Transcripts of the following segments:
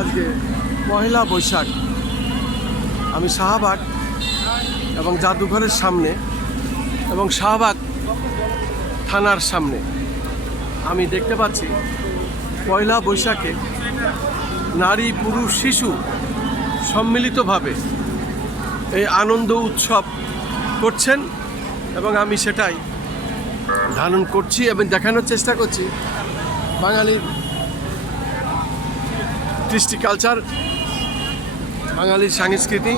আজকে পহেলা বৈশাখ। আমি শাহবাগ এবং জাদুঘরের সামনে এবং শাহবাগ থানার সামনে আমি দেখতে পাচ্ছি পয়লা বৈশাখে নারী পুরুষ শিশু সম্মিলিতভাবে এই আনন্দ উৎসব করছেন এবং আমি সেটাই ধারণ করছি এবং দেখানোর চেষ্টা করছি বাঙালির কৃষ্টি কালচার, বাঙালির সংস্কৃতি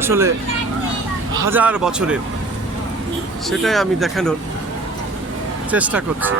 আসলে হাজার বছরের, সেটাই আমি দেখানোর চেষ্টা করছি।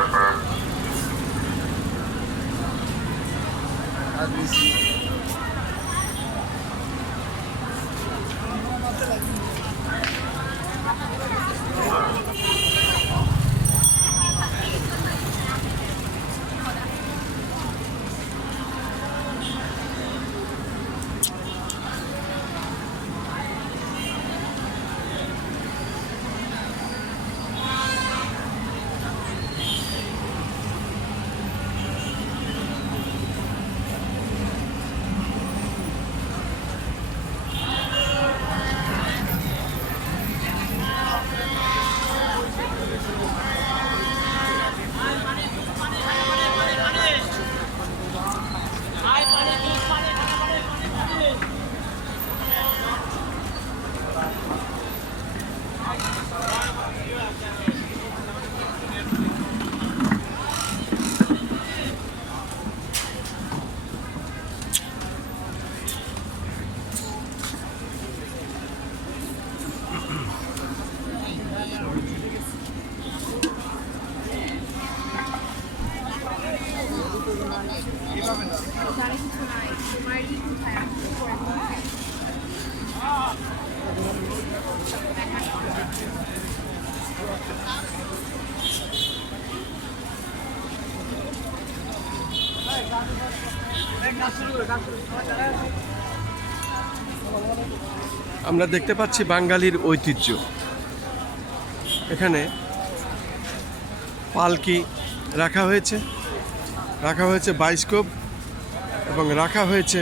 আমরা দেখতে পাচ্ছি বাঙালির ঐতিহ্য। এখানে পালকি রাখা হয়েছে বাইস্কোপ এবং রাখা হয়েছে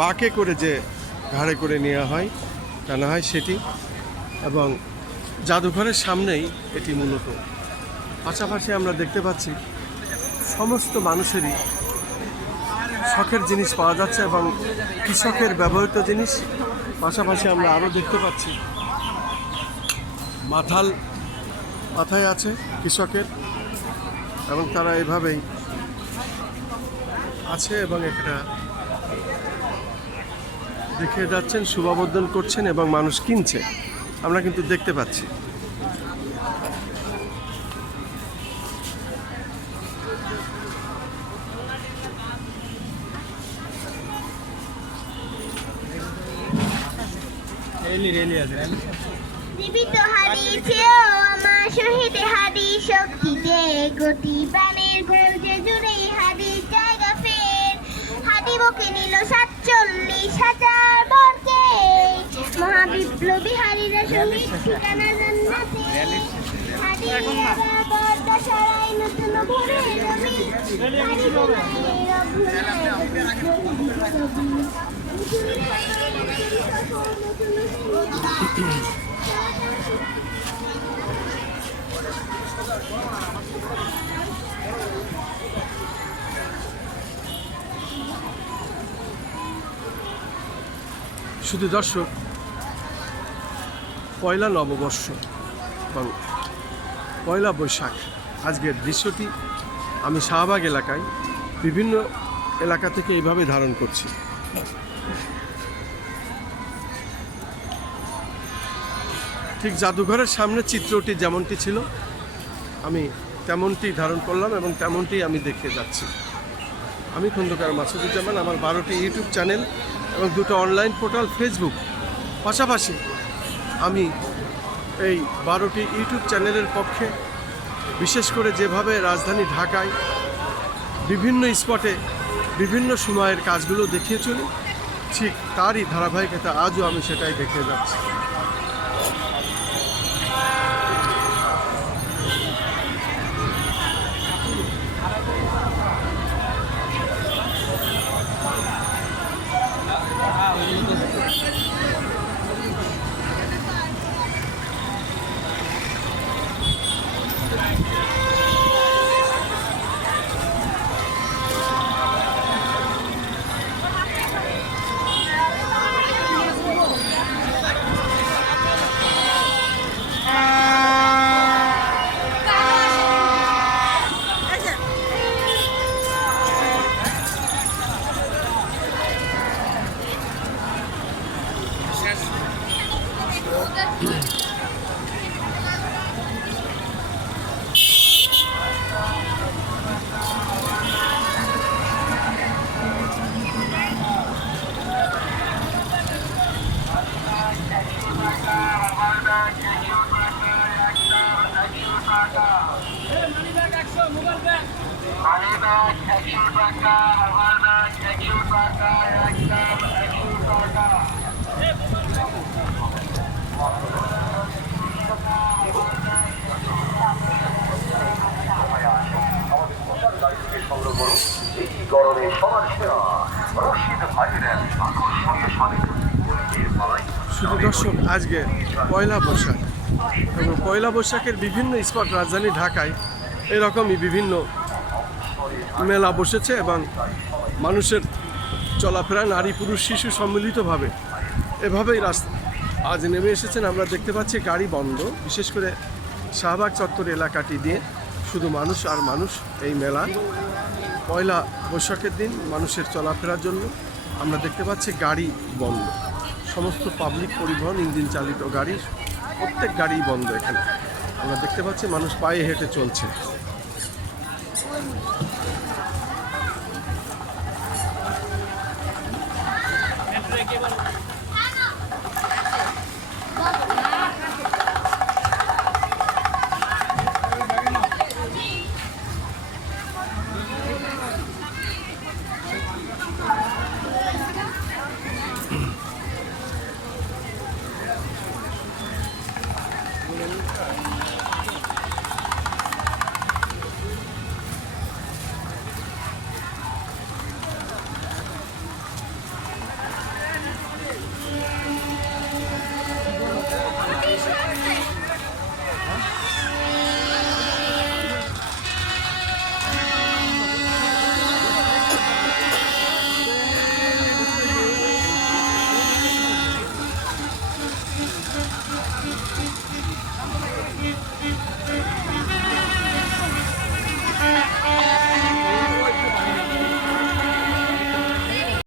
বাঁকে করে যে ঘাড়ে করে নেওয়া হয়, টানা হয় সেটি, এবং জাদুঘরের সামনেই এটি মূলত। পাশাপাশি আমরা দেখতে পাচ্ছি সমস্ত মানুষেরই শখের জিনিস পাওয়া যাচ্ছে এবং কৃষকের ব্যবহৃত জিনিস। পাশাপাশি আমরা আরও দেখতে পাচ্ছি মাথায় আছে কৃষকের এবং তারা এভাবেই আছে এবং এটা দেখে যাচ্ছেন, শুভাবর্ধন করছেন এবং মানুষ কিনছে, আমরা কিন্তু দেখতে পাচ্ছি। জীবিত হারিয়েছে আমার শহীদ হাদি শক্তিতে, কোটি প্রাণের গর্জে জুড়ে হাদির জায়গা ফের। হাদি বুকে নিল 47,000 বর্গে, মহাবিপ্লবী হারিরা শহীদ ঠিকানা জান্নাতে। হাদি বর্দা সরাই নতুন ভোরে রবি, হাদি বোমায়ের শুধু দর্শক, পয়লা নববর্ষ এবং পয়লা বৈশাখ আজকের দৃশ্যটি আমি শাহবাগ এলাকায় বিভিন্ন এলাকা থেকে এইভাবে ধারণ করছি। ঠিক জাদুঘরের সামনে চিত্রটি যেমনটি ছিল আমি তেমনটি ধারণ করলাম এবং তেমনটি আমি দেখে যাচ্ছি। আমি খন্দকার মাসুদুজ্জামান, আমার 12টি ইউটিউব চ্যানেল এবং 2টো অনলাইন পোর্টাল ফেসবুক। পাশাপাশি আমি এই 12টি ইউটিউব চ্যানেলের পক্ষে বিশেষ করে যেভাবে রাজধানী ঢাকায় বিভিন্ন স্পটে বিভিন্ন সময়ের কাজগুলো দেখিয়ে চলি, ঠিক তারই ধারাবাহিকতা আজও আমি সেটাই দেখে যাচ্ছি। এই গরমে সবার সেরা রশিদ ভাইয়ের আকর্ষণীয় স্বাদের শুধু দর্শক, আজকে পয়লা বৈশাখ এবং পয়লা বৈশাখের বিভিন্ন স্পট রাজধানী ঢাকায় এরকমই বিভিন্ন মেলা বসেছে এবং মানুষের চলাফেরা নারী পুরুষ শিশু সম্মিলিতভাবে এভাবেই রাস্তা আজ নেমে এসেছেন। আমরা দেখতে পাচ্ছি গাড়ি বন্ধ, বিশেষ করে শাহবাগ চত্বর এলাকাটি দিয়ে শুধু মানুষ আর মানুষ। এই মেলা পয়লা বৈশাখের দিন মানুষের চলাফেরার জন্য আমরা দেখতে পাচ্ছি গাড়ি বন্ধ, সমস্ত পাবলিক পরিবহন ইঞ্জিন চালিত গাড়ি প্রত্যেক গাড়ি বন্ধ। এখানে আমরা দেখতে পাচ্ছি মানুষ পায়ে হেঁটে চলছে।